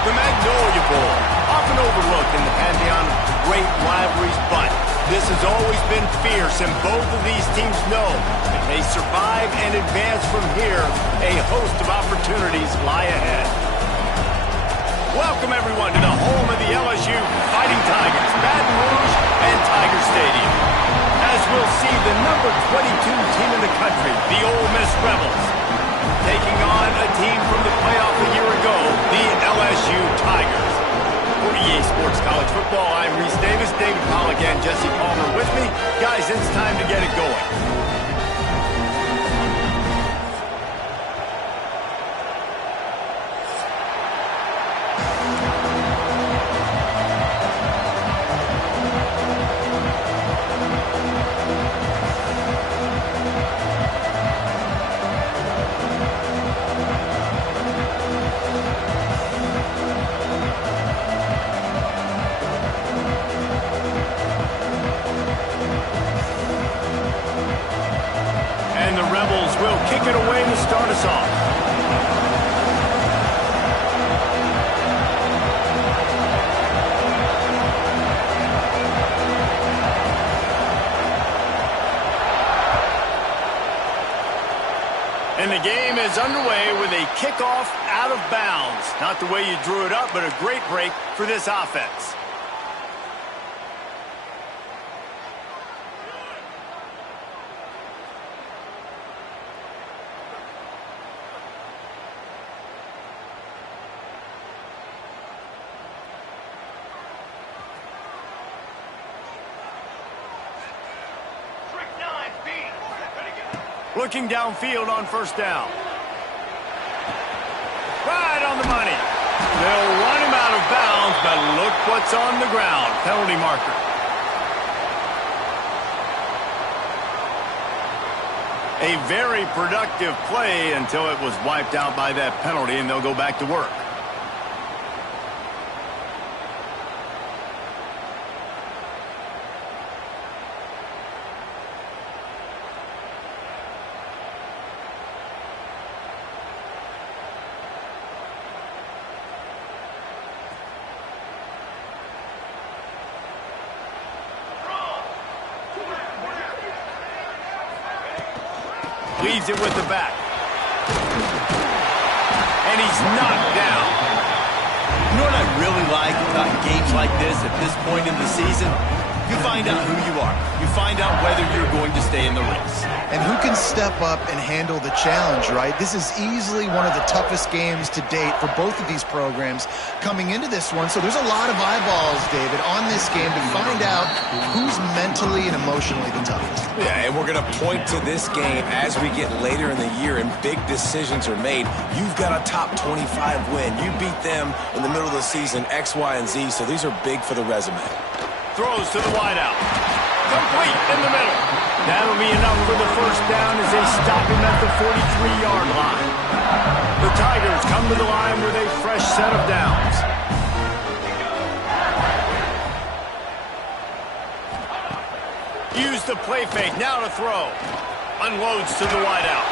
The Magnolia Bowl, often overlooked in the pantheon of great rivalries, but this has always been fierce, and both of these teams know if they survive and advance from here, a host of opportunities lie ahead. Welcome, everyone, to the home of the LSU Fighting Tigers, Baton Rouge and Tiger Stadium. As we'll see the number 22 team in the country, the Ole Miss Rebels, taking on a team from the playoff a year ago, the LSU Tigers. For EA Sports College Football, I'm Reese Davis, David Pollack, and Jesse Palmer with me. Guys, it's time to get it going. Kick it away to start us off. And the game is underway with a kickoff out of bounds. Not the way you drew it up, but a great break for this offense. Looking downfield on first down. Right on the money. They'll run him out of bounds, but look what's on the ground. Penalty marker. A very productive play until it was wiped out by that penalty, and they'll go back to work. Leads it with the back. And he's knocked down. You know what I really like about games like this at this point in the season? You find out who you are. You find out whether you're going to stay in the race. And who can step up and handle the challenge, right? This is easily one of the toughest games to date for both of these programs coming into this one. So there's a lot of eyeballs, David, on this game to find out who's mentally and emotionally the toughest. Yeah, and we're going to point to this game as we get later in the year and big decisions are made. You've got a top 25 win. You beat them in the middle of the season, X, Y, and Z, so these are big for the resume. Throws to the wideout. Complete in the middle. That'll be enough for the first down as they stop him at the 43-yard line. The Tigers come to the line with a fresh set of downs. Use the play fake, now to throw. Unloads to the wideout.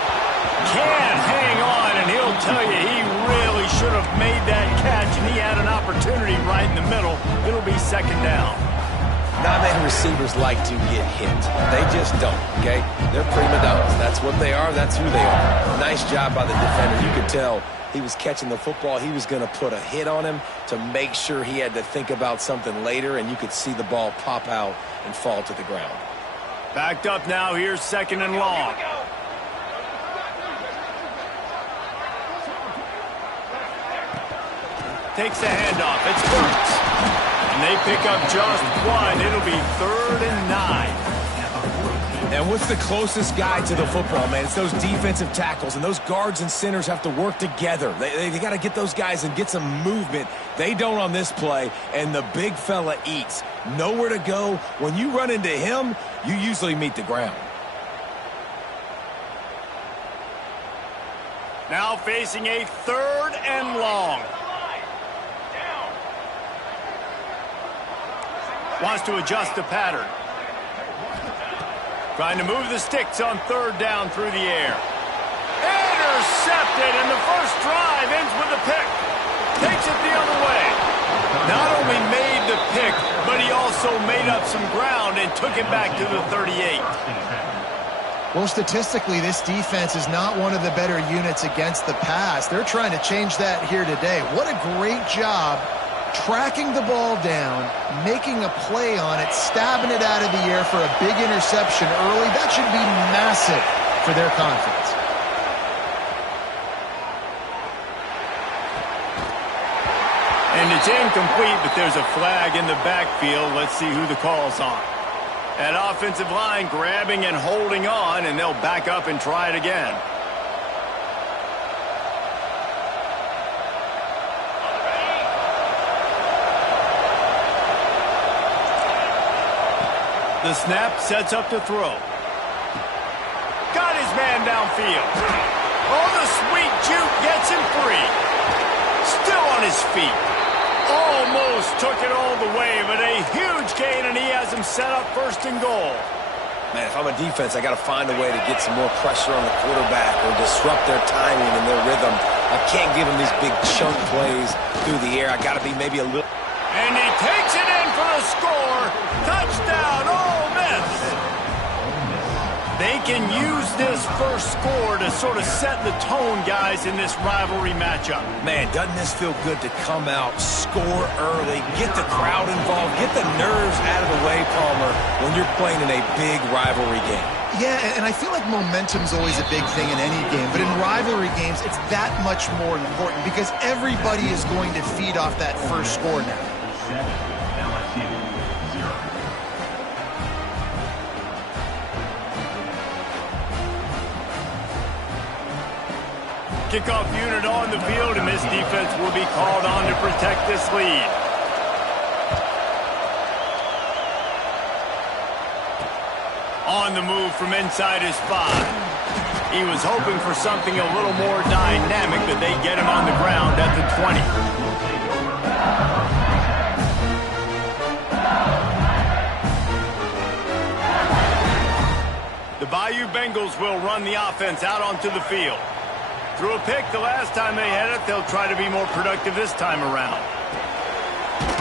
Can't hang on, and he'll tell you he really should have made that catch, and he had an opportunity right in the middle. It'll be second down. Not many receivers like to get hit. They just don't, okay? They're prima donnas. That's what they are. That's who they are. Nice job by the defender. You could tell he was catching the football. He was going to put a hit on him to make sure he had to think about something later, and you could see the ball pop out and fall to the ground. Backed up now. Here's second and long. Takes the handoff. It's Burks. And they pick up just one. It'll be 3rd and 9. And what's the closest guy to the football, man? It's those defensive tackles, and those guards and centers have to work together. They got to get those guys and get some movement. They don't on this play, and the big fella eats. Nowhere to go. When you run into him, you usually meet the ground. Now facing a 3rd and long. Wants to adjust the pattern. Trying to move the sticks on 3rd down through the air. Intercepted, and the first drive ends with a pick. Takes it the other way. also made up some ground and took it back to the 38. Well, statistically, this defense is not one of the better units against the pass. They're trying to change that here today. What a great job tracking the ball down, making a play on it, stabbing it out of the air for a big interception early. That should be massive for their confidence. And it's incomplete, but there's a flag in the backfield. Let's see who the call's on. That offensive line grabbing and holding on, and they'll back up and try it again. The snap sets up to throw. Got his man downfield. Oh, the sweet juke gets him free. Still on his feet. Almost took it all the way, but a huge gain, and he has him set up first and goal. Man, if I'm a defense, I got to find a way to get some more pressure on the quarterback or disrupt their timing and their rhythm. I can't give them these big chunk plays through the air. I got to be maybe a little... And he takes it in for the score. Touchdown, Ole Miss. They can use this first score to sort of set the tone, guys, in this rivalry matchup. Man, doesn't this feel good to come out, score early, get the crowd involved, get the nerves out of the way, Palmer, when you're playing in a big rivalry game? Yeah, and I feel like momentum's always a big thing in any game, but in rivalry games, it's that much more important because everybody is going to feed off that first score now. Kickoff unit on the field, and this defense will be called on to protect this lead. On the move from inside his 5. He was hoping for something a little more dynamic, but they get him on the ground at the 20. The Bayou Bengals will run the offense out onto the field. Threw a pick the last time they had it. They'll try to be more productive this time around.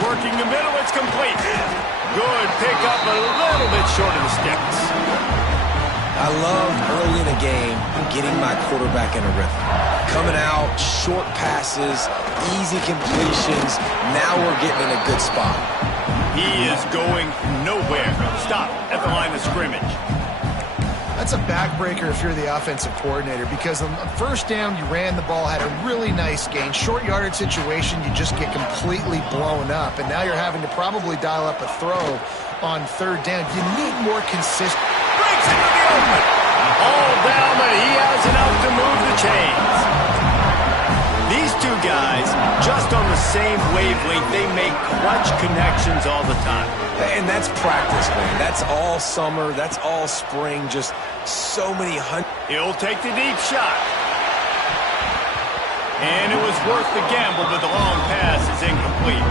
Working the middle, it's complete. Good pick up, a little bit short of the sticks. I love early in a game getting my quarterback in a rhythm. Coming out, short passes, easy completions. Now we're getting in a good spot. He is going nowhere. Stop at the line of scrimmage. That's a backbreaker if you're the offensive coordinator because on first down, you ran the ball, had a really nice gain. Short yardage situation, you just get completely blown up. And now you're having to probably dial up a throw on third down. You need more consistent. Breaks into the open. All down, but he has enough to move the chains. These two guys, just on the same wavelength, they make clutch connections all the time. And that's practice, man. That's all summer. That's all spring. Just so many hundreds. He'll take the deep shot. And it was worth the gamble, but the long pass is incomplete.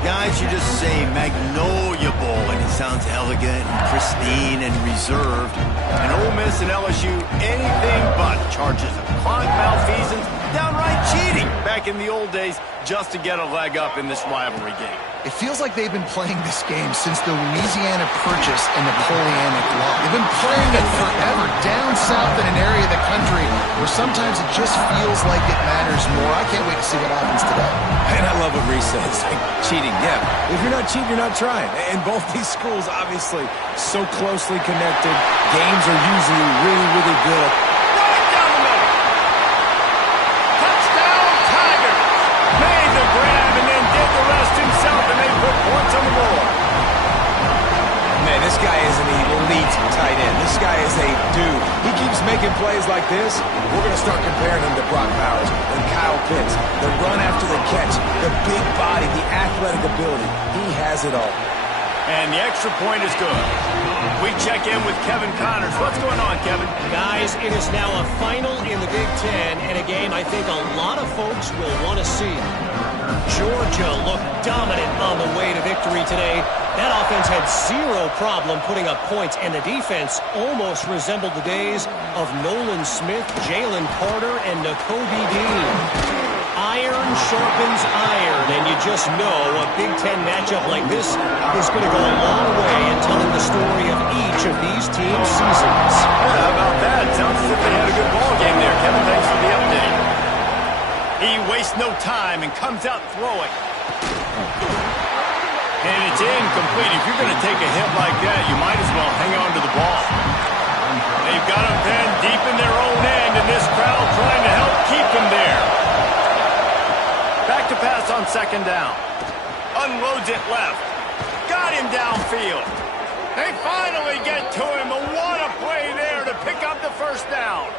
Guys, you just say Magnolia Bowl, and it sounds elegant and pristine and reserved. And Ole Miss and LSU, anything but charges of clock malfeasance, downright cheating back in the old days just to get a leg up in this rivalry game. It feels like they've been playing this game since the Louisiana Purchase and Napoleonic Law. They've been playing it forever, down south in an area of the country where sometimes it just feels like it matters more. I can't wait to see what happens today. And I love what Reese says, like cheating. Yeah, if you're not cheating, you're not trying. And both these schools, obviously, so closely connected. Games are usually really, really good. Right down the middle. Touchdown, Tigers. Made the grab and then did the rest himself, and they put points on the board. Man, this guy is an elite tight end. This guy is a dude. He keeps making plays like this. We're going to start comparing him to Brock Bowers and Kyle Pitts. The run after the catch, the big body, the athletic ability. He has it all. And the extra point is good. We check in with Kevin Connors. What's going on, Kevin? Guys, it is now a final in the Big Ten, and a game I think a lot of folks will want to see. Georgia looked dominant on the way to victory today. That offense had zero problem putting up points, and the defense almost resembled the days of Nolan Smith, Jalen Carter, and Nakobe Dean. Iron sharpens iron, and you just know a Big Ten matchup like this is going to go a long way in telling the story of each of these teams' seasons. Yeah, how about that? Sounds as if they had a good ball game there. Kevin, thanks for the update. He wastes no time and comes out throwing. And it's incomplete. If you're going to take a hit like that, you might as well hang on to the ball. They've got him pinned deep in their own end, and this crowd trying to help keep him there. Back to pass on second down. Unloads it left. Got him downfield. They finally get to him, and what a play there to pick up the first down.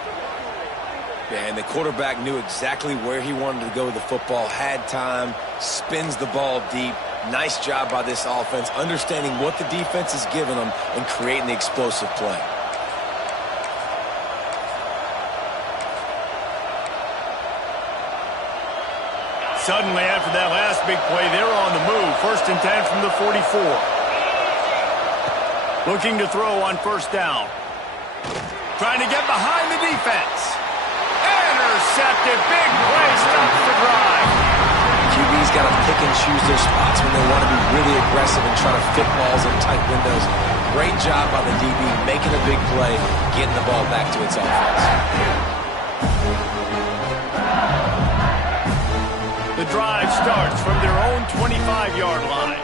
Yeah, and the quarterback knew exactly where he wanted to go with the football, had time, spins the ball deep. Nice job by this offense, understanding what the defense is giving them and creating the explosive play. Suddenly, after that last big play, they're on the move. 1st and 10 from the 44. Looking to throw on first down. Trying to get behind the defense. Intercepted. Big play. Stops the drive. QB's got to pick and choose their spots when they want to be really aggressive and try to fit balls in tight windows. Great job by the DB, making a big play, getting the ball back to its offense. The drive starts from their own 25-yard line.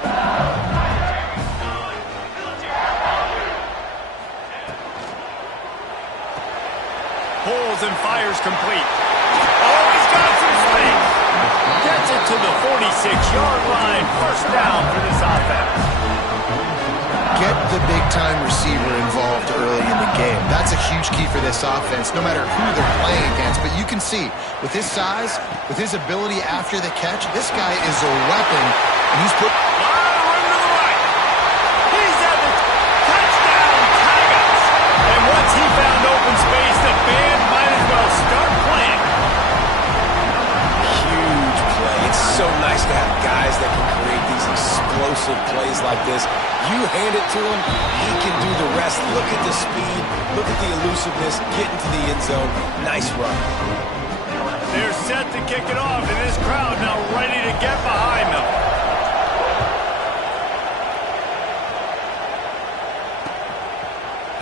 Pulls and fires complete. Oh, he's got some space. Gets it to the 46-yard line. First down for this offense. Get the big-time receiver involved early in the game. That's a huge key for this offense, no matter who they're playing against. But you can see, with his size, with his ability after the catch, this guy is a weapon. And he's put... Rim to the right. He's at the touchdown Tigers. And once he found open space, the band might as well start playing. Huge play. It's so nice to have guys that can create these explosive plays like this. You hand it to him, he can do the rest. Look at the speed, look at the elusiveness, get into the end zone. Nice run. They're set to kick it off, and this crowd now ready to get behind them.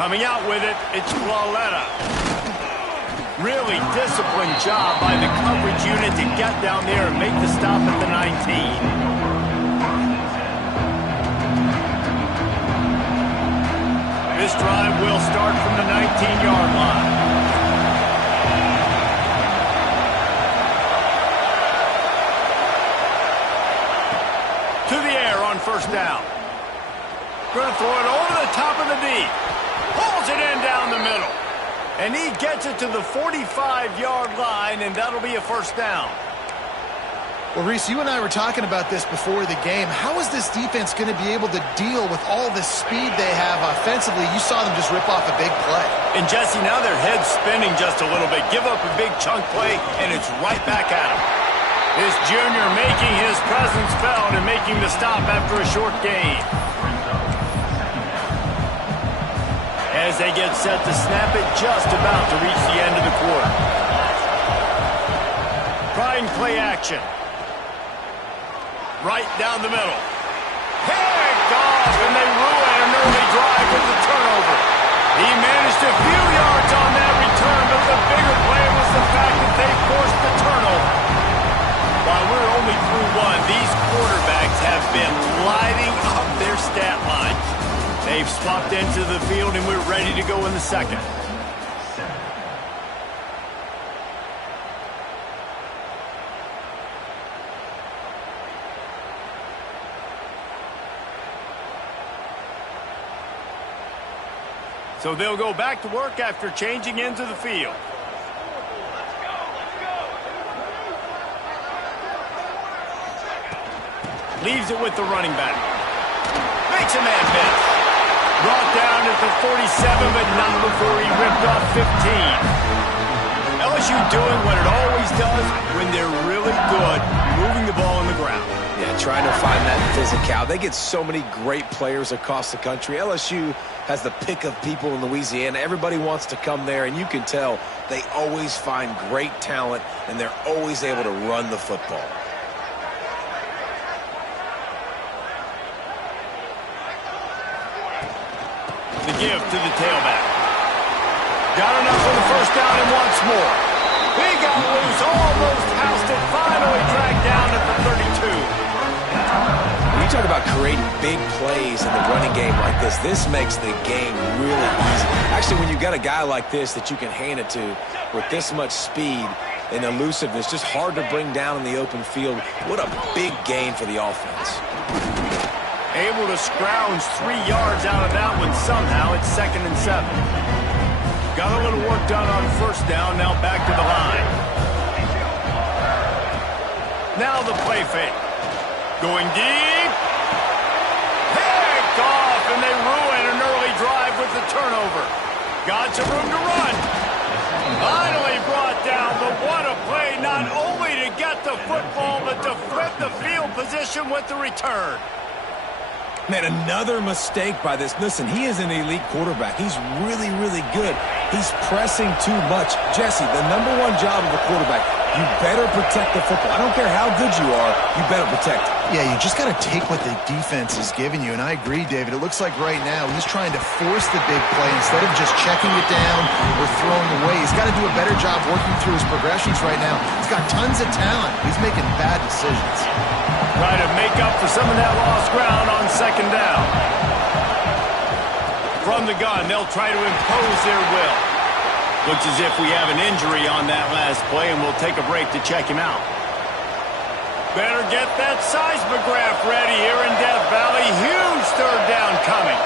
Coming out with it, it's Lauletta. Really disciplined job by the coverage unit to get down there and make the stop at the 19. This drive will start from the 19-yard line. To the air on first down. Going to throw it over the top of the D. Pulls it in down the middle. And he gets it to the 45-yard line, and that'll be a first down. Well, Reese, you and I were talking about this before the game. How is this defense going to be able to deal with all the speed they have offensively? You saw them just rip off a big play. And, Jesse, now their head's spinning just a little bit. Give up a big chunk play, and it's right back at him. This junior making his presence felt and making the stop after a short gain. As they get set to snap it, just about to reach the end of the quarter. Trying play action. Right down the middle. Picked off, and they ruin an early drive with the turnover. He managed a few yards on that return, but the bigger play was the fact that they forced the turnover. While we're only through one, these quarterbacks have been lighting up their stat lines. They've swapped into the field, and we're ready to go in the second. So they'll go back to work after changing into the field. Leaves it with the running back. Makes a man miss. Brought down at the 47, but not before he ripped off 15. LSU doing what it always does when they're really good, moving the ball on the ground. Yeah, trying to find that physicality. They get so many great players across the country. LSU has the pick of people in Louisiana. Everybody wants to come there, and you can tell they always find great talent, and they're always able to run the football. The give to the tailback. Got enough for the first down and wants more. He got loose, almost housed it, finally dragged down at the 32. When you talk about creating big plays in the running game like this makes the game really easy. Actually, when you got a guy like this that you can hand it to with this much speed and elusiveness, just hard to bring down in the open field, what a big gain for the offense. Able to scrounge 3 yards out of that one somehow. It's 2nd and 7. Got a little work done on first down. Now back to the line. Now the play fake. Going deep. Picked off, and they ruin an early drive with the turnover. Got some room to run. Finally brought down, but what a play, not only to get the football, but to flip the field position with the return. Man, another mistake by this. Listen, he is an elite quarterback. He's really, really good. He's pressing too much. Jesse, the #1 job of a quarterback, you better protect the football. I don't care how good you are, you better protect it. Yeah, you just got to take what the defense is giving you, and I agree, David. It looks like right now he's trying to force the big play instead of just checking it down or throwing away. He's got to do a better job working through his progressions right now. He's got tons of talent. He's making bad decisions. Try to make up for some of that lost ground on 2nd down. From the gun, they'll try to impose their will. Looks as if we have an injury on that last play, and we'll take a break to check him out. Better get that seismograph ready here in Death Valley. Huge 3rd down coming.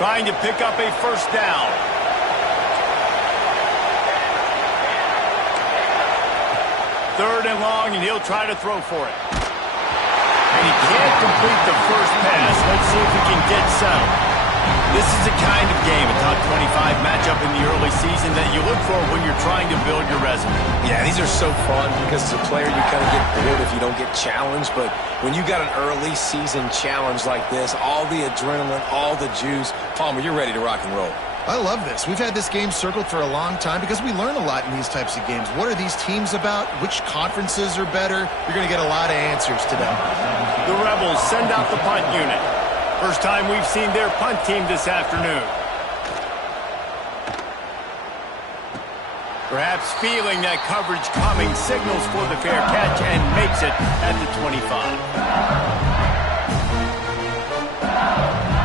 Trying to pick up a first down. Third and long, and he'll try to throw for it. And he can't complete the first pass. Let's see if he can get settled. This is the kind of game, a top 25 matchup in the early season, that you look for when you're trying to build your resume. Yeah, these are so fun because as a player you kind of get bored if you don't get challenged, but when you got an early season challenge like this, all the adrenaline, all the juice, Palmer, you're ready to rock and roll. I love this. We've had this game circled for a long time because we learn a lot in these types of games. What are these teams about? Which conferences are better? You're going to get a lot of answers today. The Rebels send out the punt unit. First time we've seen their punt team this afternoon. Perhaps feeling that coverage coming, signals for the fair catch and makes it at the 25.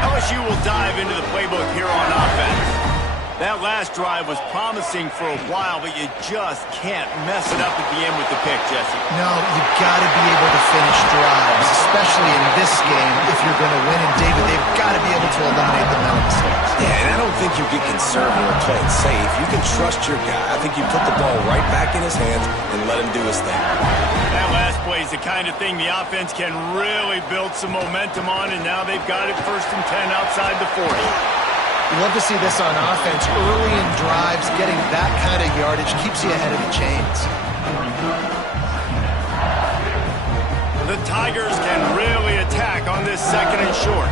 LSU will dive into the playbook here on offense. That last drive was promising for a while, but you just can't mess it up at the end with the pick, Jesse. No, you've got to be able to finish drives, especially in this game if you're going to win. And, David, they've got to be able to eliminate the mental mistakes. Yeah, and I don't think you get conservative or play it safe. You can trust your guy. I think you put the ball right back in his hands and let him do his thing. That last play is the kind of thing the offense can really build some momentum on, and now they've got it 1st and 10 outside the 40. You love to see this on offense. Early in drives, getting that kind of yardage keeps you ahead of the chains. The Tigers can really attack on this 2nd and short.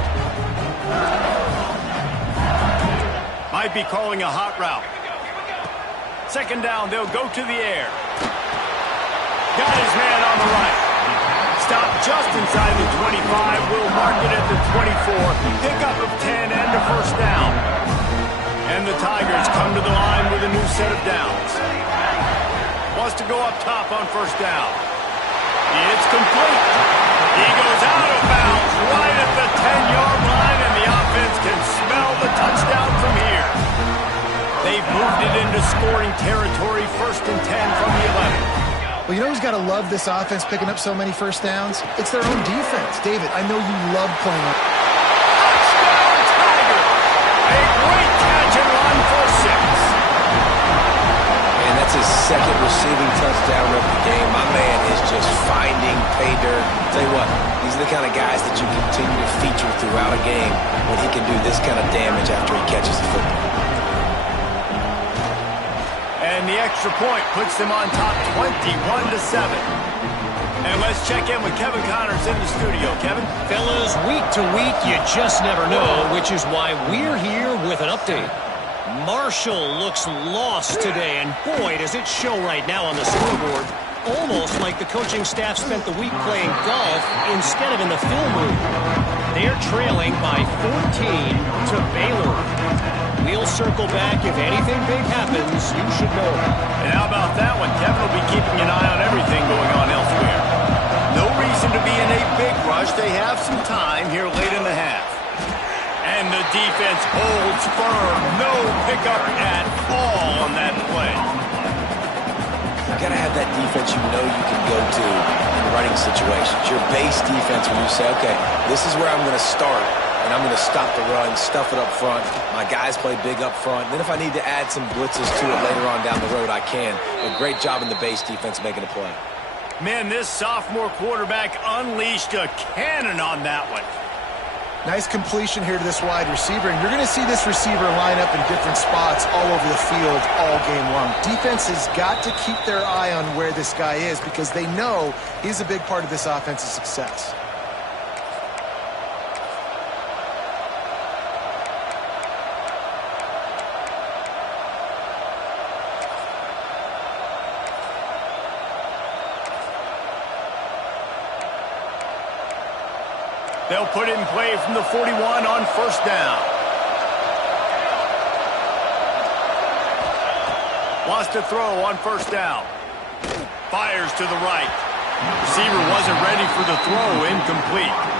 Might be calling a hot route. 2nd down, they'll go to the air. Got his man on the right. Stopped just inside the 25. Will mark it at the 24. Pickup of 10 and a first down. And the Tigers come to the line with a new set of downs. Wants to go up top on first down. It's complete. He goes out of bounds right at the 10-yard line, and the offense can smell the touchdown from here. They've moved it into scoring territory, 1st and 10 from the 11. Well, you know who's got to love this offense picking up so many first downs? It's their own defense. David, I know you love playing. Touchdown, Tiger! A great catch and run for 6. And that's his 2nd receiving touchdown of the game. My man is just finding pay dirt. Tell you what, these are the kind of guys that you continue to feature throughout a game when he can do this kind of damage after he catches the football. And the extra point puts them on top 21-7. And let's check in with Kevin Connors in the studio. Kevin? Fellas, week to week, you just never know, which is why we're here with an update. Marshall looks lost today, and boy, does it show right now on the scoreboard. Almost like the coaching staff spent the week playing golf instead of in the film room. They're trailing by 14 to Baylor. We'll circle back. If anything big happens, you should know about it. And how about that one? Kevin will be keeping an eye on everything going on elsewhere. No reason to be in a big rush. They have some time here late in the half. And the defense holds firm. No pickup at all on that play. You got to have that defense you know you can go to in running situations. Your base defense when you say, okay, this is where I'm going to start. And I'm going to stop the run, stuff it up front. My guys play big up front. Then if I need to add some blitzes to it later on down the road, I can. But great job in the base defense making a play. Man, this sophomore quarterback unleashed a cannon on that one. Nice completion here to this wide receiver. And you're going to see this receiver line up in different spots all over the field all game long. Defense has got to keep their eye on where this guy is because they know he's a big part of this offense's success. They'll put it in play from the 41 on 1st down. Wants to throw on 1st down. Fires to the right. Receiver wasn't ready for the throw. Incomplete.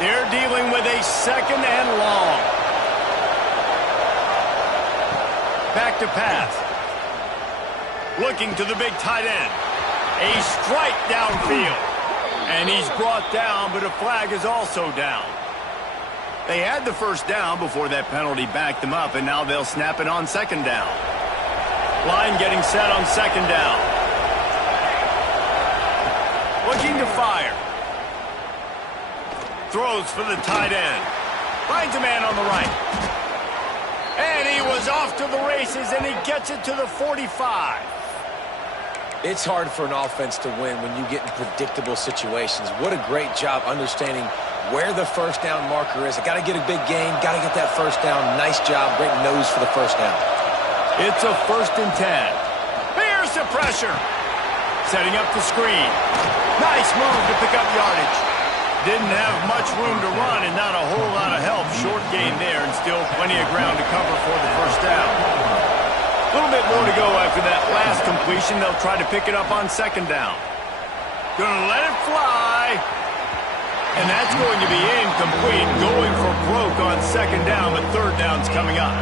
They're dealing with a 2nd and long. Back to pass. Looking to the big tight end. A strike downfield. And he's brought down, but a flag is also down. They had the 1st down before that penalty backed them up, and now they'll snap it on 2nd down. Line getting set on 2nd down. Looking to fire. Throws for the tight end. Finds a man on the right. And he was off to the races, and he gets it to the 45. It's hard for an offense to win when you get in predictable situations. What a great job understanding where the 1st down marker is. I got to get a big gain, got to get that 1st down. Nice job, great nose for the 1st down. It's a 1st and 10. Here's the pressure. Setting up the screen. Nice move to pick up yardage. Didn't have much room to run and not a whole lot of help. Short gain there and still plenty of ground to cover for the 1st down. A little bit more to go after that last completion. They'll try to pick it up on 2nd down. Gonna let it fly. And that's going to be incomplete. Going for broke on 2nd down, but 3rd down's coming up.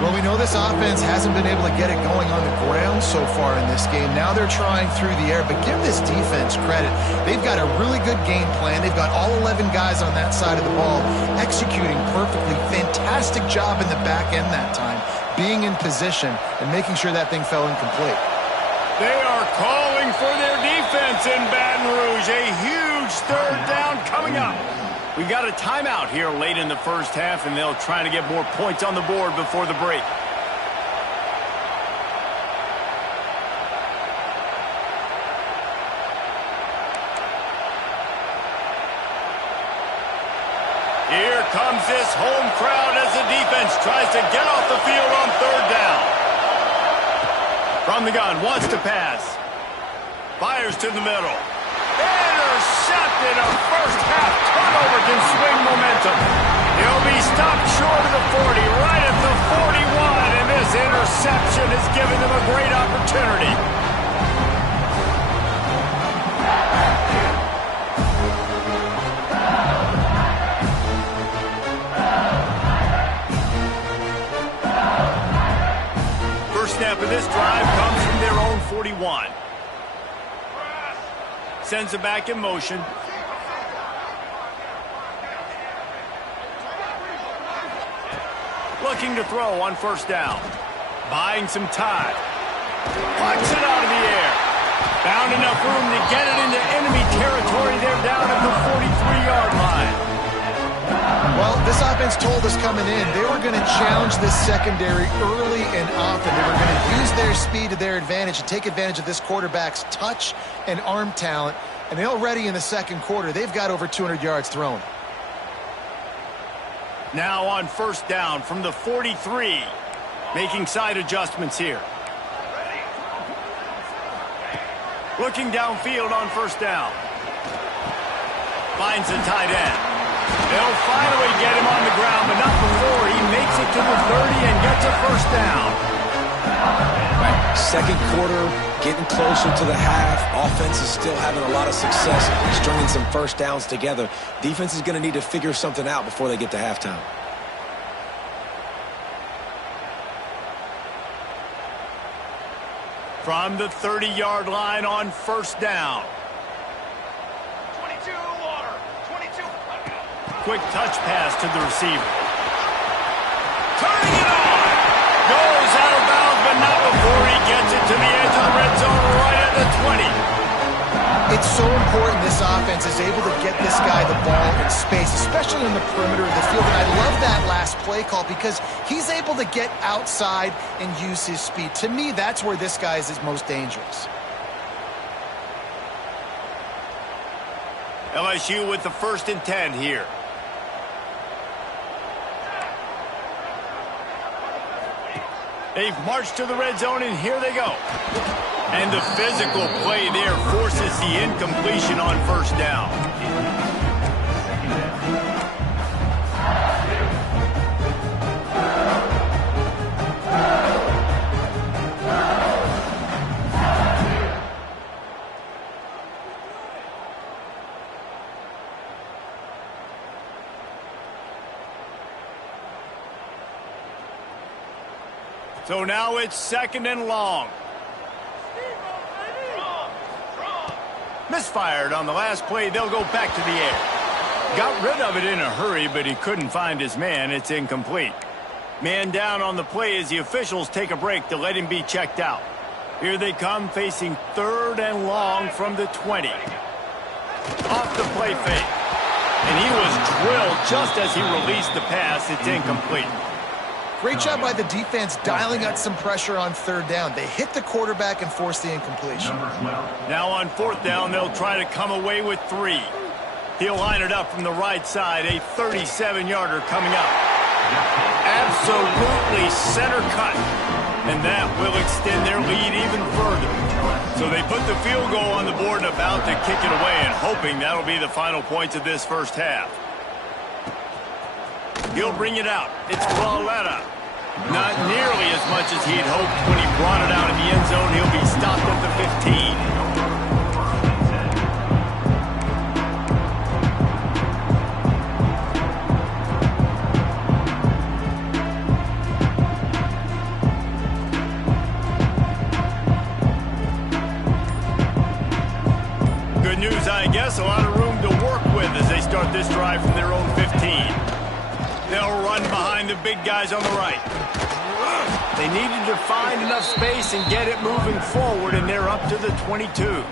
Well, we know this offense hasn't been able to get it going on the ground so far in this game. Now they're trying through the air, but give this defense credit. They've got a really good game plan. They've got all 11 guys on that side of the ball executing perfectly. Fantastic job in the back end that time, being in position and making sure that thing fell incomplete. They are calling for their defense in Baton Rouge. A huge 3rd down coming up. We got a timeout here late in the 1st half, and they'll try to get more points on the board before the break. Here comes this home crowd as the defense tries to get off the field on 3rd down. From the gun, wants to pass. Fires to the middle. Intercepted. A first-half turnover can swing momentum. He'll be stopped short of the 40, right at the 41, and this interception has given them a great opportunity. First snap of this drive comes from their own 41. Sends it back in motion. Looking to throw on first down. Buying some time. Plucks it out of the air. Found enough room to get it into enemy territory. They're down at the 43-yard line. Well, this offense told us coming in they were going to challenge this secondary early and often. They were going to use their speed to their advantage and take advantage of this quarterback's touch and arm talent. And already in the second quarter, they've got over 200 yards thrown. Now on first down from the 43. Making side adjustments here. Looking downfield on first down. Finds a tight end. They'll finally get him on the ground, but not before he makes it to the 30 and gets a first down. Second quarter, getting closer to the half. Offense is still having a lot of success stringing some first downs together. Defense is going to need to figure something out before they get to halftime. From the 30-yard line on first down. 22 water. 22. Quick touch pass to the receiver. Turning it on. Goes out of bounds, but not before he gets it to the edge of the red zone right at the 20. It's so important this offense is able to get this guy the ball in space, especially in the perimeter of the field. And I love that last play call because he's able to get outside and use his speed. To me, that's where this guy is his most dangerous. LSU with the 1st and 10 here. They've marched to the red zone, and here they go. And the physical play there forces the incompletion on first down. So now it's 2nd and long. Misfired on the last play. They'll go back to the air. Got rid of it in a hurry, but he couldn't find his man. It's incomplete. Man down on the play as the officials take a break to let him be checked out. Here they come facing 3rd and long from the 20. Off the play fake. And he was drilled just as he released the pass. It's incomplete. Great job by the defense dialing up some pressure on 3rd down. They hit the quarterback and forced the incompletion. Now on 4th down, they'll try to come away with 3. He'll line it up from the right side. A 37-yarder coming up. Absolutely center cut. And that will extend their lead even further. So they put the field goal on the board and about to kick it away and hoping that'll be the final points of this first half. He'll bring it out. It's Pauletta. Not nearly as much as he'd hoped when he brought it out in the end zone. He'll be stopped at the 15. Good news, I guess. A lot of room to work with as they start this drive from their own 15. They'll run behind the big guys on the right. They needed to find enough space and get it moving forward, and they're up to the 22.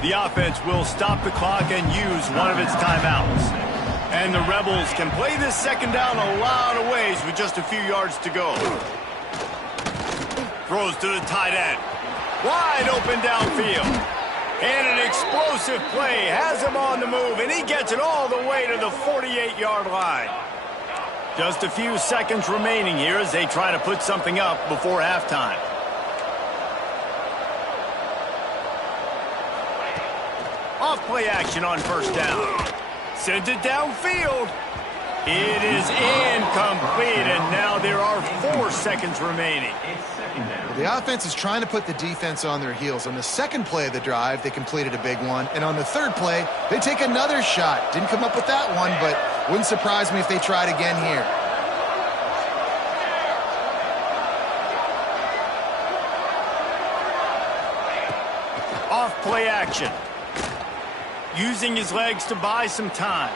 The offense will stop the clock and use one of its timeouts. And the Rebels can play this second down a lot of ways with just a few yards to go. Throws to the tight end. Wide open downfield. And an explosive play has him on the move, and he gets it all the way to the 48-yard line. Just a few seconds remaining here as they try to put something up before halftime. Off play action on first down. Sends it downfield. It is incomplete, and now there are 4 seconds remaining. The offense is trying to put the defense on their heels. On the second play of the drive, they completed a big one. And on the third play, they take another shot. Didn't come up with that one, but wouldn't surprise me if they tried again here. Off play action. Using his legs to buy some time.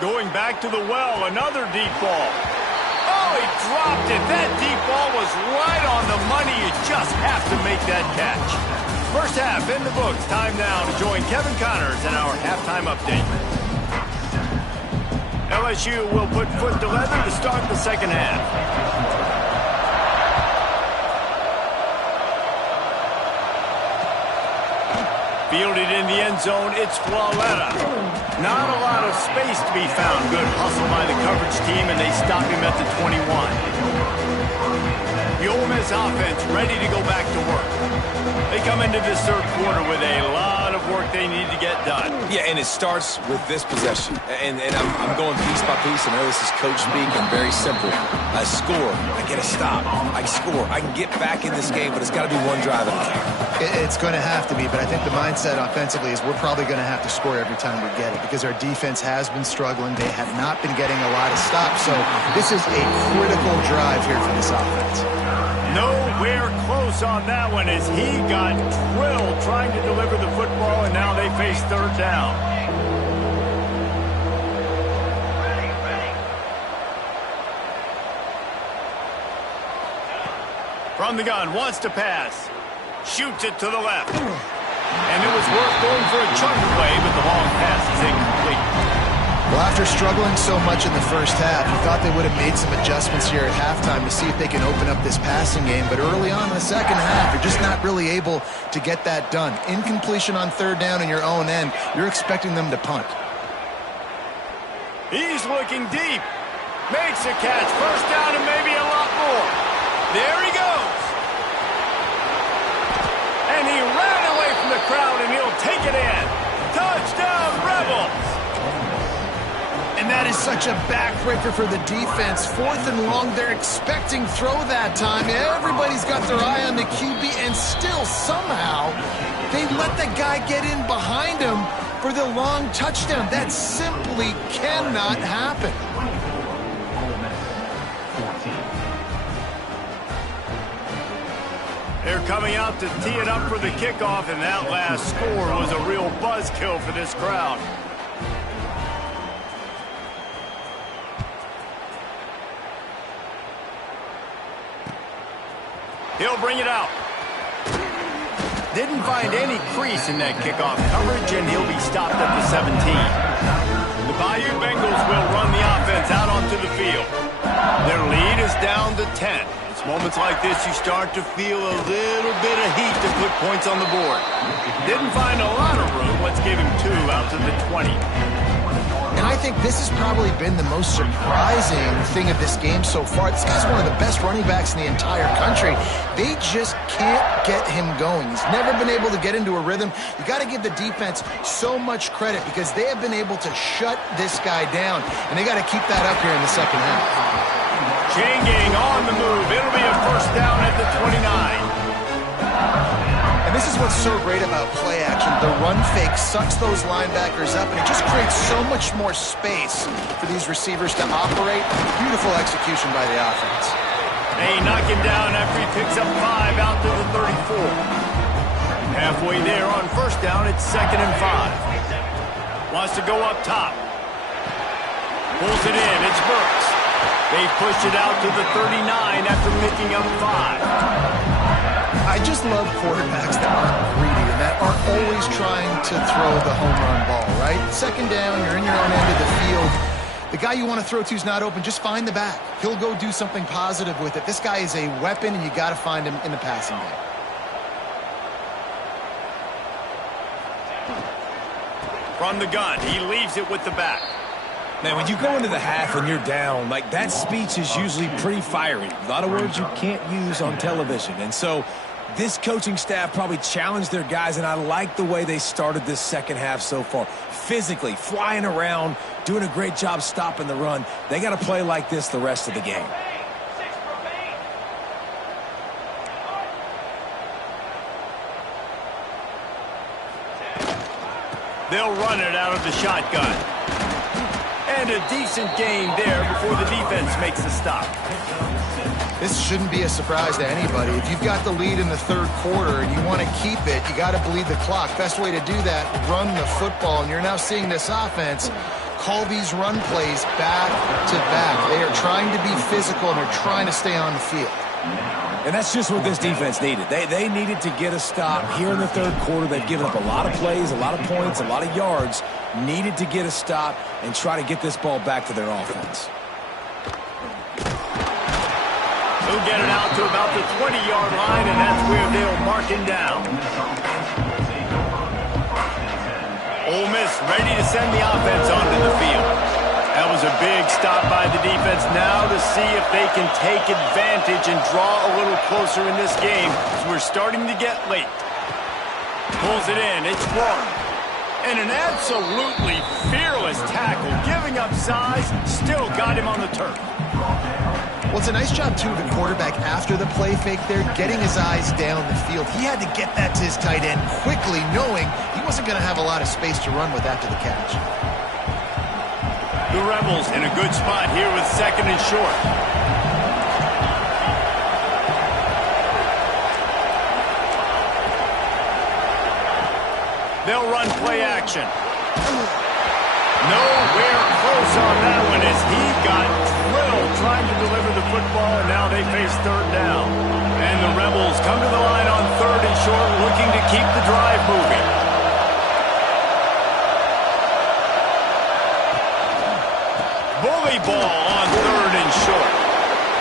Going back to the well, another deep ball. Oh, he dropped it. That deep ball was right on the money. You just have to make that catch. First half in the books. Time now to join Kevin Connors in our halftime update. LSU will put foot to leather to start the second half. Fielded in the end zone, it's Flawletta. Not a lot of space to be found. Good hustle by the coverage team, and they stop him at the 21. The Ole Miss offense ready to go back to work. They come into this third quarter with a lot of work they need to get done. Yeah, and it starts with this possession. And I'm going piece by piece. I know this is coach speak and very simple. I score. I get a stop. I score. I can get back in this game, but it's got to be one drive at a time. It's going to have to be, but I think the mindset offensively is we're probably going to have to score every time we get it because our defense has been struggling. They have not been getting a lot of stops, so this is a critical drive here for this offense. Nowhere close on that one as he got drilled trying to deliver the football, and now they face third down. From the gun, wants to pass. Shoots it to the left. And it was worth going for a chunk play, but the long pass is incomplete. Well, after struggling so much in the first half, you thought they would have made some adjustments here at halftime to see if they can open up this passing game. But early on in the second half, you're just not really able to get that done. Incompletion on third down in your own end, you're expecting them to punt. He's looking deep. Makes a catch. First down and maybe a lot more. There he goes. And he ran away from the crowd, and he'll take it in. Touchdown, Rebels! And that is such a backbreaker for the defense. 4th and long, they're expecting throw that time. Everybody's got their eye on the QB, and still somehow they let the guy get in behind him for the long touchdown. That simply cannot happen. They're coming out to tee it up for the kickoff, and that last score was a real buzzkill for this crowd. He'll bring it out. Didn't find any crease in that kickoff coverage, and he'll be stopped at the 17. The Bayou Bengals will run the offense out onto the field. Their lead is down to 10. It's moments like this you start to feel a little bit of heat to put points on the board. Didn't find a lot of room. Let's give him 2 out to the 20. And I think this has probably been the most surprising thing of this game so far. This guy's one of the best running backs in the entire country. They just can't get him going. He's never been able to get into a rhythm. You got to give the defense so much credit because they have been able to shut this guy down, and they got to keep that up here in the second half. Chain gang on the move. It'll be a first down at the 29. And this is what's so great about play action. The run fake sucks those linebackers up, and it just creates so much more space for these receivers to operate. Beautiful execution by the offense. They knock him down after he picks up 5 out to the 34. Halfway there on first down, it's 2nd and 5. Wants to go up top. Pulls it in. It's Burks. They push it out to the 39 after picking up 5. I just love quarterbacks that aren't greedy and that aren't always trying to throw the home run ball, right? Second down, you're in your own end of the field. The guy you want to throw to is not open. Just find the back. He'll go do something positive with it. This guy is a weapon, and you got to find him in the passing game. From the gun, he leaves it with the back. Man, when you go into the half and you're down, like that speech is usually pretty fiery. A lot of words you can't use on television. And so This coaching staff probably challenged their guys, and I like the way they started this second half so far. Physically, flying around, doing a great job stopping the run. They got to play like this the rest of the game. They'll run it out of the shotgun. And a decent gain there before the defense makes the stop. This shouldn't be a surprise to anybody. If you've got the lead in the third quarter and you want to keep it, you got to bleed the clock. Best way to do that, run the football. And you're now seeing this offense call these run plays back to back. They are trying to be physical, and they're trying to stay on the field. And that's just what this defense needed. They needed to get a stop here in the third quarter. They've given up a lot of plays, a lot of points, a lot of yards. Needed to get a stop and try to get this ball back to their offense. He'll get it out to about the 20-yard line, and that's where they'll mark him down. Ole Miss ready to send the offense onto the field. That was a big stop by the defense now to see if they can take advantage and draw a little closer in this game as we're starting to get late. Pulls it in. It's Warren. And an absolutely fearless tackle, giving up size, still got him on the turf. Well, it's a nice job, too, of the quarterback after the play fake there, getting his eyes down the field. He had to get that to his tight end quickly, knowing he wasn't going to have a lot of space to run with after the catch. The Rebels in a good spot here with second and short. They'll run play action. Nowhere close on that one as he got drilled trying to deliver the football, and now they face third down. And the Rebels come to the line on third and short, looking to keep the drive moving. Bully ball on third and short.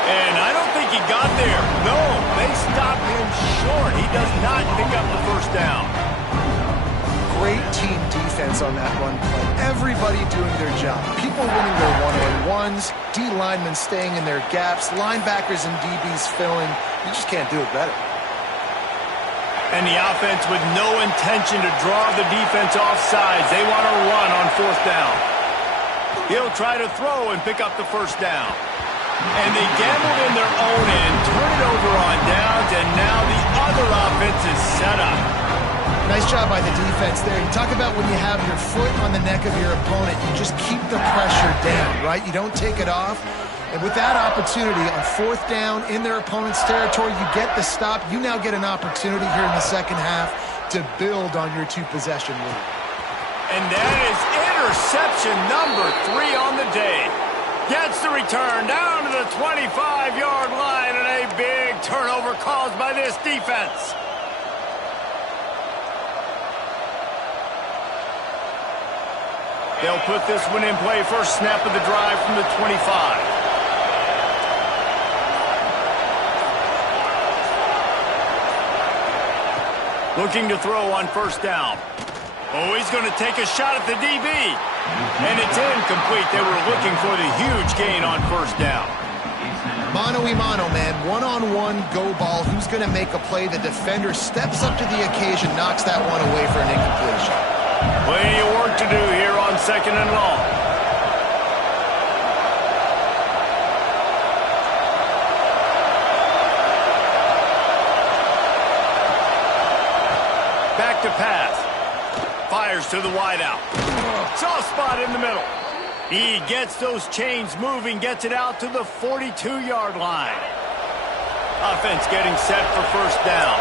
And I don't think he got there. No, they stopped him short. He does not pick up the first down. Great team defense on that run play. Everybody doing their job. People winning their one-on-ones, D linemen staying in their gaps, linebackers and DBs filling. You just can't do it better. And the offense with no intention to draw the defense off sides. They want to run on fourth down. He'll try to throw and pick up the first down. And they gambled in their own end, turn it over on downs, and now the other offense is set up. Nice job by the defense there. You talk about when you have your foot on the neck of your opponent, you just keep the pressure down, right? You don't take it off. And with that opportunity on fourth down in their opponent's territory, you get the stop. You now get an opportunity here in the second half to build on your two-possession lead. And that is interception number 3 on the day. Gets the return down to the 25-yard line, and a big turnover caused by this defense. They'll put this one in play. First snap of the drive from the 25. Looking to throw on first down. Oh, he's going to take a shot at the DB. And it's incomplete. They were looking for the huge gain on first down. Mano-a-mano, man. One-on-one go ball. Who's going to make a play? The defender steps up to the occasion, knocks that one away for an incompletion. Plenty of work to do here on second and long. Back to pass. Fires to the wideout. Soft spot in the middle. He gets those chains moving, gets it out to the 42-yard line. Offense getting set for first down.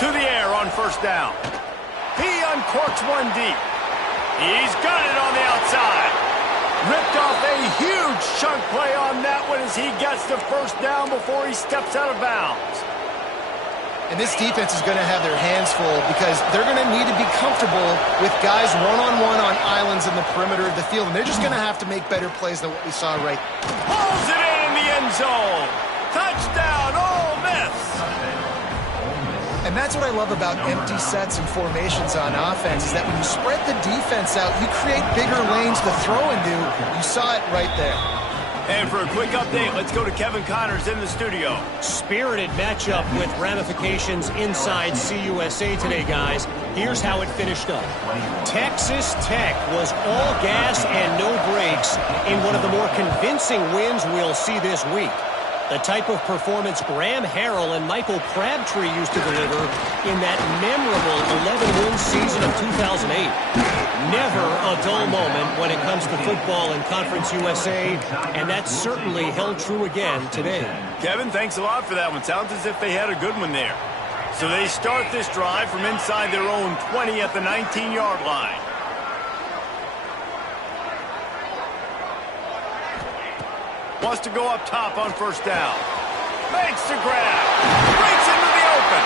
To the air on first down. He uncorks one deep. He's got it on the outside. Ripped off a huge chunk play on that one as he gets the first down before he steps out of bounds. And this defense is going to have their hands full because they're going to need to be comfortable with guys one-on-one on islands in the perimeter of the field. And they're just going to have to make better plays than what we saw right there. Pulls it in the end zone. Touchdown, Ole Miss. And And that's what I love about empty sets and formations on offense, is that when you spread the defense out, you create bigger lanes to throw into. You saw it right there. And for a quick update, let's go to Kevin Connors in the studio. Spirited matchup with ramifications inside CUSA today, guys. Here's how it finished up. Texas Tech was all gas and no brakes in one of the more convincing wins we'll see this week. The type of performance Graham Harrell and Michael Crabtree used to deliver in that memorable 11-win season of 2008. Never a dull moment when it comes to football in Conference USA, and that certainly held true again today. Kevin, thanks a lot for that one. Sounds as if they had a good one there. So they start this drive from inside their own 20 at the 19-yard line. Wants to go up top on first down. Makes the grab. Breaks into the open.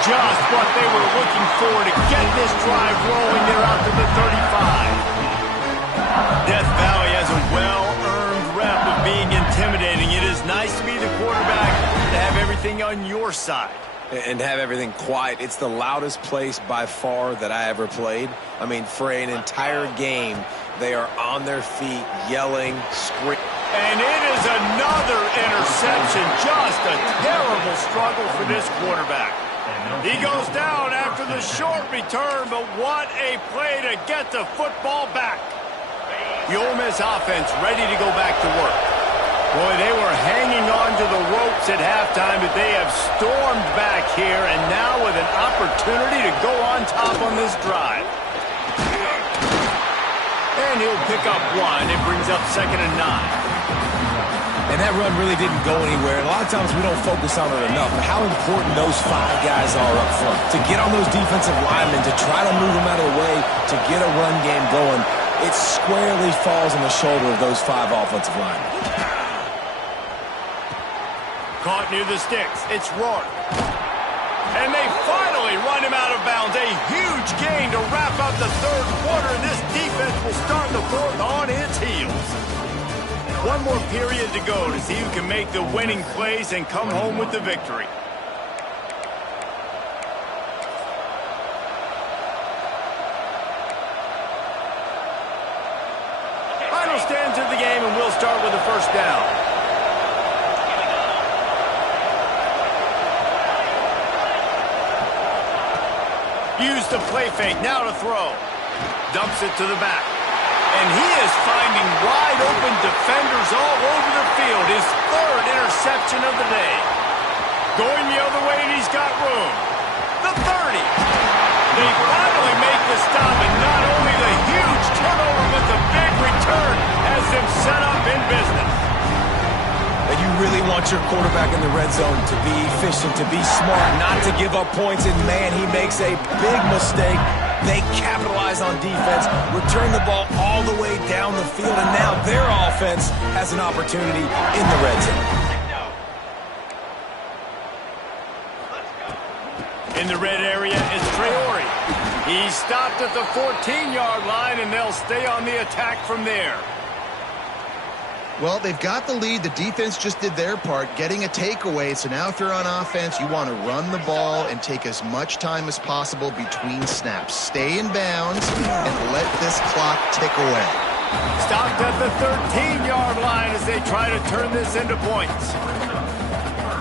Just what they were looking for to get this drive rolling there out to the 35. Death Valley has a well-earned rep of being intimidating. It is nice to be the quarterback, to have everything on your side. And have everything quiet. It's the loudest place by far that I ever played. I mean, for an entire game, they are on their feet, yelling, screaming. And it is another interception. Just a terrible struggle for this quarterback. He goes down after the short return, but what a play to get the football back. The Ole Miss offense ready to go back to work. Boy, they were hanging on to the ropes at halftime, but they have stormed back here, and now with an opportunity to go on top on this drive. And he'll pick up one. It brings up 2nd and 9. And that run really didn't go anywhere. And a lot of times we don't focus on it enough. But how important those 5 guys are up front. To get on those defensive linemen, to try to move them out of the way, to get a run game going, it squarely falls on the shoulder of those 5 offensive linemen. Caught near the sticks. It's Rourke. And they finally run him out of bounds. A huge gain to wrap up the third quarter. This defense will start the fourth on its heels. One more period to go to see who can make the winning plays and come home with the victory. Final stands of the game, and we'll start with the first down. Use the play fake, now to throw. Dumps it to the back. And he is finding wide-open defenders all over the field. His 3rd interception of the day. Going the other way, and he's got room. The 30. They finally make the stop, and not only the huge turnover, but the big return has them set up in business. And you really want your quarterback in the red zone to be efficient, to be smart, not to give up points. And, man, he makes a big mistake. They capitalize on defense, return the ball all the way down the field, and now their offense has an opportunity in the red zone. In the red area is Traore. He stopped at the 14-yard line, and they'll stay on the attack from there. Well, they've got the lead. The defense just did their part, getting a takeaway. So now if you're on offense, you want to run the ball and take as much time as possible between snaps. Stay in bounds and let this clock tick away. Stopped at the 13-yard line as they try to turn this into points.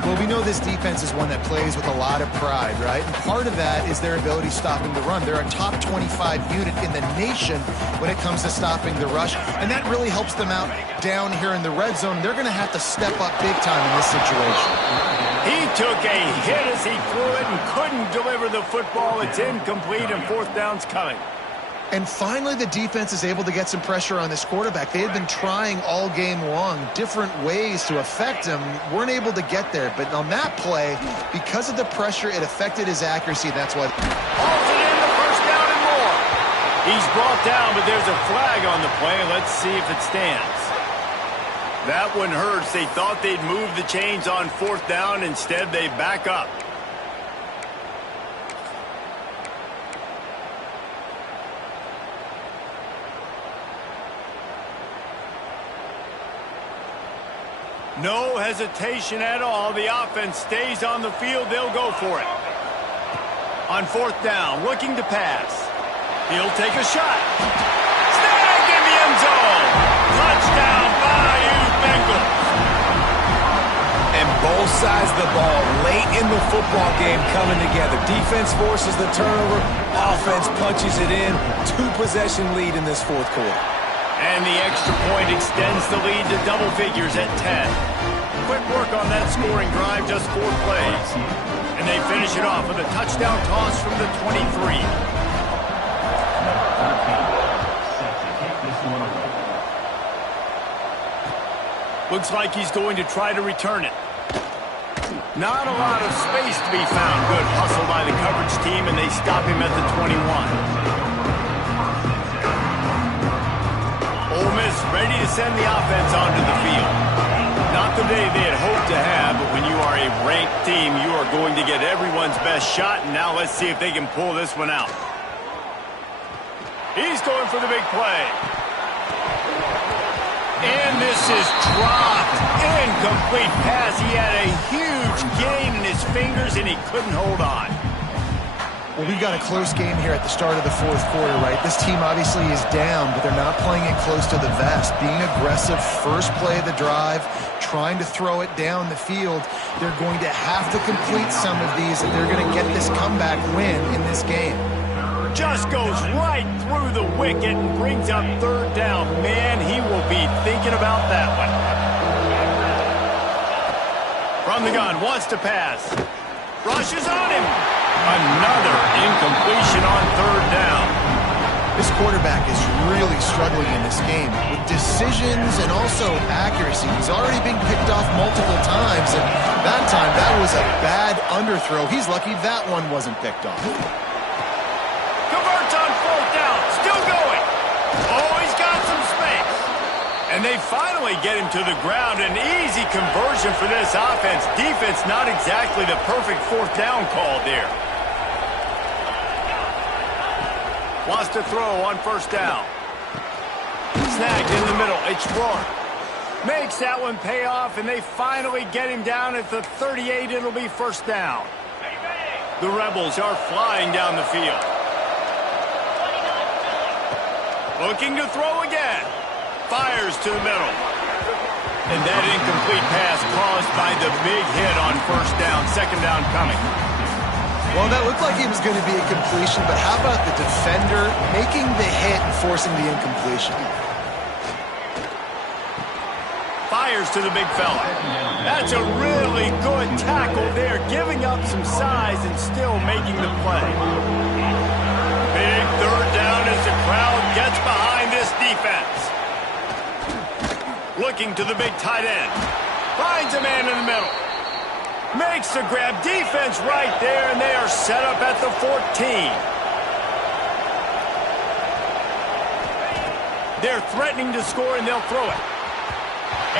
Well, we know this defense is one that plays with a lot of pride, right? And part of that is their ability stopping the run. They're a top 25 unit in the nation when it comes to stopping the rush, and that really helps them out down here in the red zone. They're going to have to step up big time in this situation. He took a hit as he threw it and couldn't deliver the football. It's incomplete, and 4th down's coming. And finally, the defense is able to get some pressure on this quarterback. They had been trying all game long different ways to affect him. Weren't able to get there. But on that play, because of the pressure, it affected his accuracy. That's why. Hauls it in, the first down and more. He's brought down, but there's a flag on the play. Let's see if it stands. That one hurts. They thought they'd move the chains on 4th down. Instead, they back up. No hesitation at all. The offense stays on the field. They'll go for it. On 4th down, looking to pass. He'll take a shot. Snag in the end zone. Touchdown, Bayou Bengals. And both sides of the ball late in the football game coming together. Defense forces the turnover. Offense punches it in. 2-possession lead in this fourth quarter. And the extra point extends the lead to double figures at 10. Quick work on that scoring drive, just 4 plays. And they finish it off with a touchdown toss from the 23. Looks like he's going to try to return it. Not a lot of space to be found. Good hustle by the coverage team, and they stop him at the 21. Ole Miss ready to send the offense onto the field. Not the day they had hoped to have, but when you are a ranked team, you are going to get everyone's best shot, and now let's see if they can pull this one out. He's going for the big play. And this is dropped. Incomplete pass. He had a huge gain in his fingers, and he couldn't hold on. Well, we've got a close game here at the start of the fourth quarter, right? This team obviously is down, but they're not playing it close to the vest. Being aggressive, first play of the drive, trying to throw it down the field. They're going to have to complete some of these if they're going to get this comeback win in this game. Just goes right through the wicket and brings up 3rd down. Man, he will be thinking about that one. From the gun, wants to pass. Rushes on him. Another incompletion on 3rd down. This quarterback is really struggling in this game with decisions and also accuracy. He's already been picked off multiple times, and that time that was a bad underthrow. He's lucky that one wasn't picked off. Converts on 4th down. Still going. Oh, he's got some space. And they finally get him to the ground. An easy conversion for this offense. Defense not exactly the perfect 4th down call there. Wants to throw on 1st down. Snagged in the middle. It's Rourke. Makes that one pay off, and they finally get him down at the 38. It'll be 1st down. The Rebels are flying down the field. Looking to throw again. Fires to the middle. And that incomplete pass caused by the big hit on 1st down. 2nd down coming. Well, that looked like it was going to be a completion, but how about the defender making the hit and forcing the incompletion? Fires to the big fella. That's a really good tackle there, giving up some size and still making the play. Big 3rd down as the crowd gets behind this defense. Looking to the big tight end. Finds a man in the middle. Makes the grab. Defense right there, and they are set up at the 14. They're threatening to score, and they'll throw it.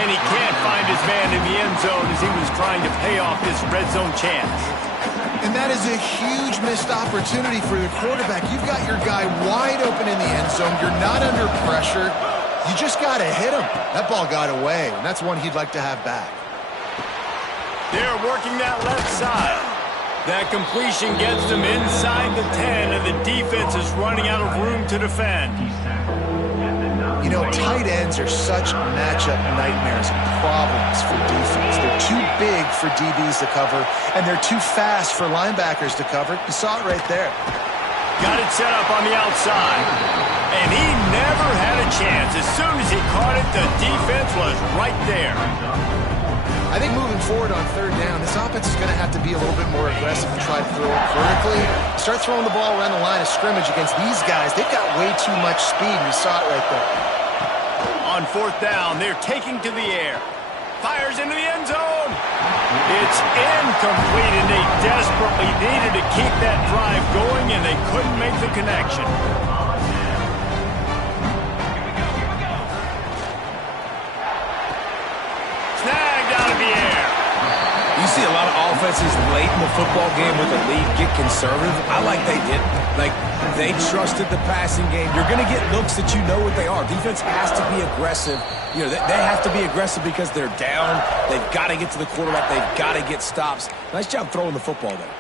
And he can't find his man in the end zone as he was trying to pay off this red zone chance. And that is a huge missed opportunity for the quarterback. You've got your guy wide open in the end zone. You're not under pressure. You just got to hit him. That ball got away, and that's one he'd like to have back. They're working that left side. That completion gets them inside the 10, and the defense is running out of room to defend. You know, tight ends are such matchup nightmares and problems for defense. They're too big for DBs to cover, and they're too fast for linebackers to cover. You saw it right there. Got it set up on the outside, and he never had a chance. As soon as he caught it, the defense was right there. I think moving forward on 3rd down, this offense is going to have to be a little bit more aggressive and try to throw it vertically. Start throwing the ball around the line of scrimmage against these guys. They've got way too much speed, and you saw it right there. On 4th down, they're taking to the air. Fires into the end zone. It's incomplete, and they desperately needed to keep that drive going, and they couldn't make the connection. Snagged out of the air. You see a lot of offenses late in the football game with a lead get conservative. I like they did. Like, they trusted the passing game. You're going to get looks that you know what they are. Defense has to be aggressive. You know, they have to be aggressive because they're down. They've got to get to the quarterback. They've got to get stops. Nice job throwing the football there.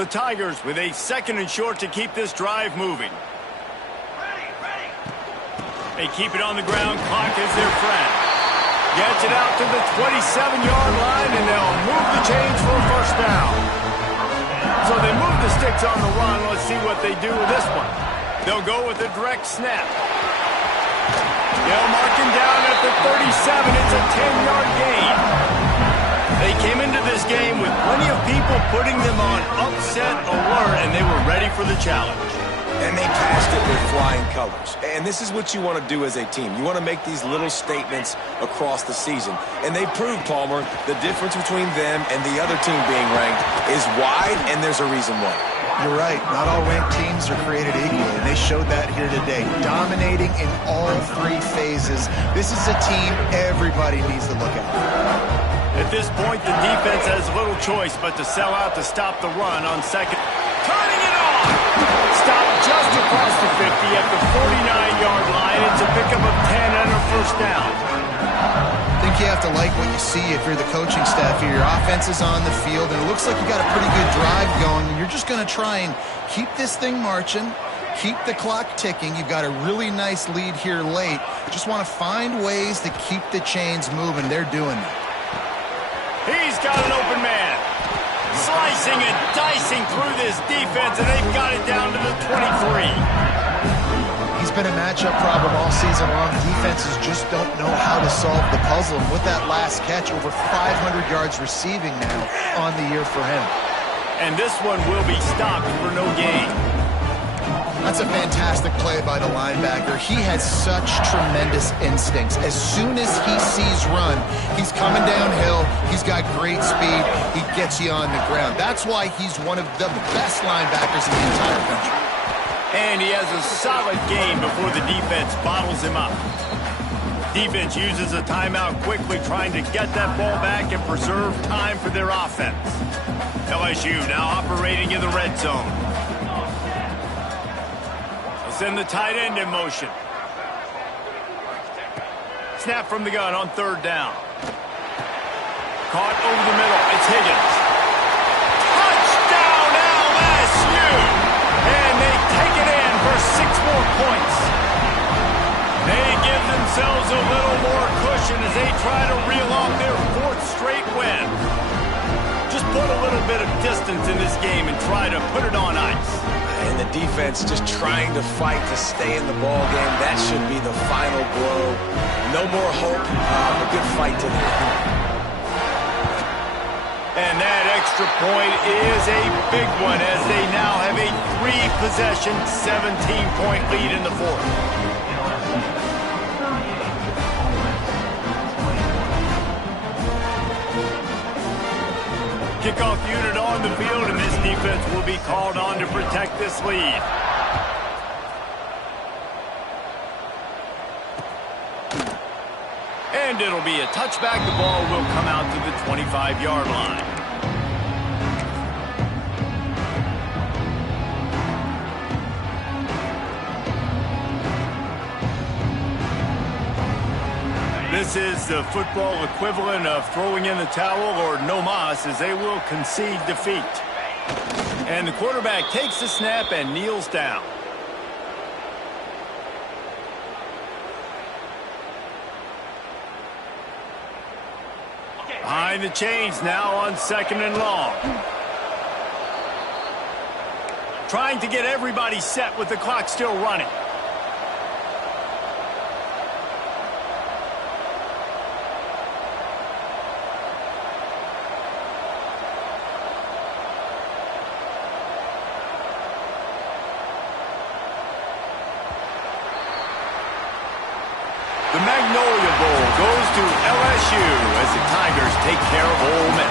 The Tigers with a 2nd and short to keep this drive moving. They keep it on the ground. Clock is their friend. Gets it out to the 27-yard line, and they'll move the chains for a first down. So they move the sticks on the run. Let's see what they do with this one. They'll go with a direct snap. They'll mark him down at the 37. It's a 10-yard gain. They came into this game with plenty of people putting them on upset alert, and they were ready for the challenge. And they passed it with flying colors. And this is what you want to do as a team. You want to make these little statements across the season. And they proved, Palmer, the difference between them and the other team being ranked is wide, and there's a reason why. You're right. Not all ranked teams are created equal, and they showed that here today. Dominating in all 3 phases. This is a team everybody needs to look at. At this point, the defense has little choice but to sell out to stop the run on second. Turning it on! Stopped just across the 50 at the 49-yard line. It's a pickup of 10 and a first down. I think you have to like what you see if you're the coaching staff here. Your offense is on the field, and it looks like you got a pretty good drive going, and you're just going to try and keep this thing marching, keep the clock ticking. You've got a really nice lead here late. You just want to find ways to keep the chains moving. They're doing it. He's got an open man. Slicing and dicing through this defense, and they've got it down to the 23. He's been a matchup problem all season long. Defenses just don't know how to solve the puzzle. And with that last catch, over 500 yards receiving now on the year for him. And this one will be stopped for no gain. That's a fantastic play by the linebacker. He has such tremendous instincts. As soon as he sees run, he's coming downhill. He's got great speed. He gets you on the ground. That's why he's one of the best linebackers in the entire country. And he has a solid game before the defense bottles him up. Defense uses a timeout quickly, trying to get that ball back and preserve time for their offense. LSU now operating in the red zone. Send the tight end in motion. Snap from the gun on 3rd down. Caught over the middle. It's Higgins. Touchdown LSU! And they take it in for 6 more points. They give themselves a little more cushion as they try to reel off their 4th straight win. Just put a little bit of distance in this game and try to put it on ice. And the defense just trying to fight to stay in the ball game. That should be the final blow. No more hope. A good fight to the end. And that extra point is a big one as they now have a 3-possession, 17-point lead in the 4th. Kickoff unit on the field, and this defense will be called on to protect this lead. And it'll be a touchback. The ball will come out to the 25-yard line. This is the football equivalent of throwing in the towel or no mas, as they will concede defeat. And the quarterback takes the snap and kneels down. Behind the chains now on 2nd and long. Trying to get everybody set with the clock still running. The Magnolia Bowl goes to LSU as the Tigers take care of Ole Miss.